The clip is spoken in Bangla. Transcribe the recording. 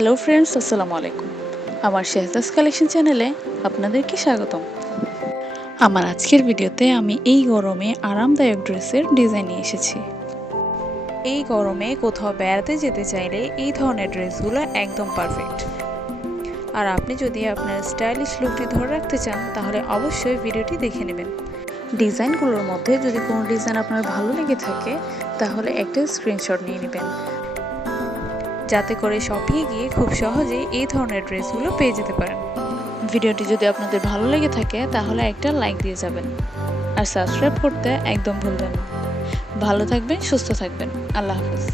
হ্যালো ফ্রেন্ডস, আসসালামু আলাইকুম। আমার শেহজাস কালেকশন চ্যানেলে আপনাদেরকে স্বাগতম। আমার আজকের ভিডিওতে আমি এই গরমে আরামদায়ক ড্রেসের ডিজাইন নিয়ে এসেছি। এই গরমে কোথাও বেড়াতে যেতে চাইলে এই ধরনের ড্রেসগুলো একদম পারফেক্ট। আর আপনি যদি আপনার স্টাইলিশ লুকটি ধরে রাখতে চান তাহলে অবশ্যই ভিডিওটি দেখে নেবেন। ডিজাইনগুলোর মধ্যে যদি কোনো ডিজাইন আপনার ভালো লেগে থাকে তাহলে একটা স্ক্রিনশট নিয়ে নেবেন, যাতে করে শপিংয়ে গিয়ে খুব সহজেই এই ধরনের ড্রেসগুলো পেয়ে যেতে পারেন। ভিডিওটি যদি আপনাদের ভালো লেগে থাকে তাহলে একটা লাইক দিয়ে যাবেন আর সাবস্ক্রাইব করতে একদম ভুলবেন না। ভালো থাকবেন, সুস্থ থাকবেন। আল্লাহ হাফিজ।